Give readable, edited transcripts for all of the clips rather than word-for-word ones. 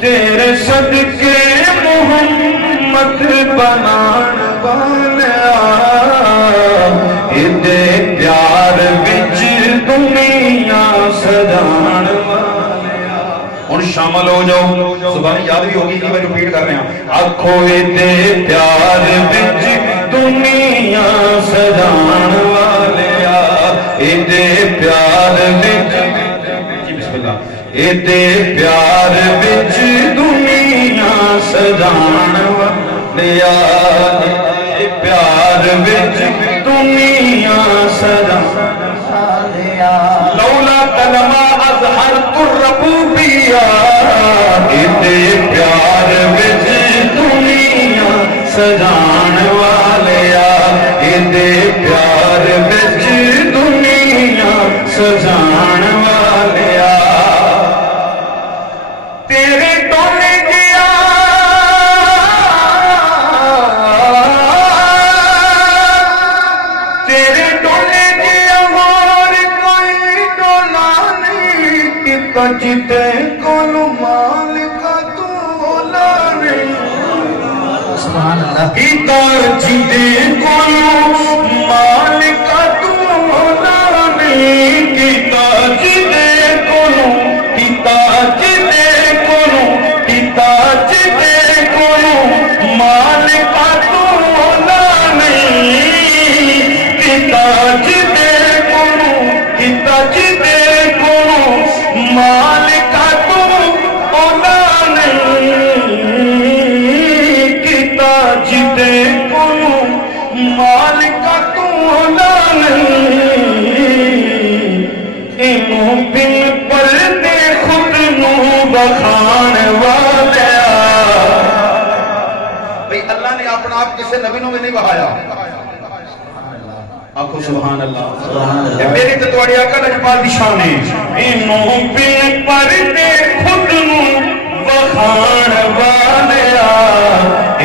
تیرے صدقے محمد بنان والیا ادے پیار وچ دنیا سجان والیا. اور شامل ہو جاؤ, زبانی یاد بھی ہوگی, میں ریپیٹ کر رہے ہیں. آنکھوں ادے پیار وچ دنیا سجان والیا ادے پیار وچ ادے پیار وچ دنیا سجان والیا ادے پیار وچ دنیا سجان والیا. لولا کلمہ اظہرت الربوبیہ ادے پیار وچ دنیا سجان والیا ادے پیار وچ دنیا سجان والیا. تیرے ٹولے گیا تیرے ٹولے گیا اور کوئی ٹولا نہیں کتا جتے کولو مالکا تولا نہیں کتا جتے کولو مالکا تولا نہیں کتا جتے کولو کتا جتے مالکا تولا نہیں کتا جتے کولو مالکا تولا نہیں کتا جتے کولو مالکا تولا نہیں. انہوں بن پر دے خود نو بخان والیا. اللہ نے اپنا آپ کسے نبی نو میں نہیں بہایا. آنکھو سبحان اللہ. میری تتواری آقا نجمال دی شان ہے. انہوں بن پر دے خود نو بخان والیا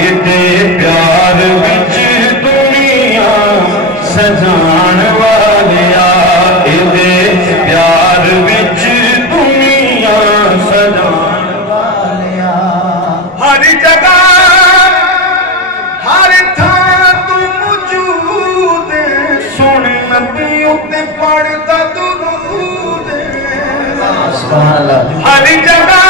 ادے پیار وچ دنیا سجان والیا ادے پیار وچ دنیا سجان والیا. ہر جگہ ہر تھان تو موجود ہے, سن نبیوں تے پڑھتا درود ہے. ہر جگہ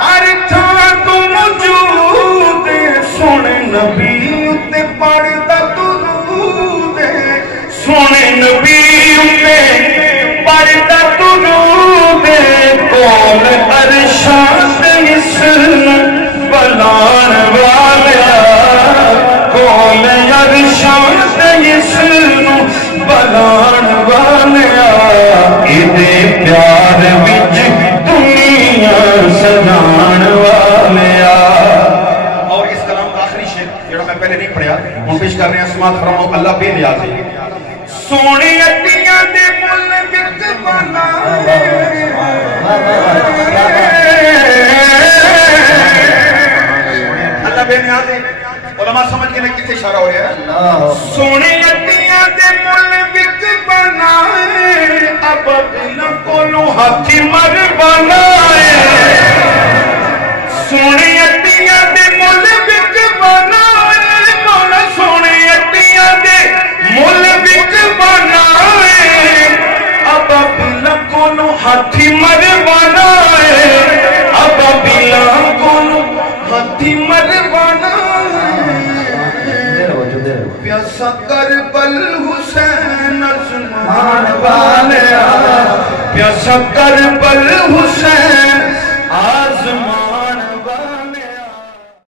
ہر تھان تو موجود ہے, سن نبیوں تے پڑھتا درود ہے. سن نبیوں تے پڑھتا درود ہے. کول عرشاں تے حسن بلان والیا کول عرشاں تے حسن بلان والیا ادے پیار وچ دنیا سجان والیا. اور اس کلام کا آخری شعر جڑا میں پہلے نہیں پڑھیا ہن پیش کر رہے ہیں. سماعت فرماؤ. اللہ بے نیاز ہے. سونی اٹیاں دے مل وچ بنائے اللہ بے نیاز ہے. علماء سمجھ کے لئے کس سے اشارہ ہو رہا ہے. سونے اٹیاں دے مل وچ بنائے اب دل کولو ہاتھی مر بنائے. سونے اٹیاں دے مل وچ بنائے مولا سونے اٹیاں دے مل وچ بنائے اب دل کولو ہاتھی مر بنائے اب دل کولو ہاتھی مر بنائے. پیاسا کربل حسین آزمان والیا پیاسا کربل حسین آزمان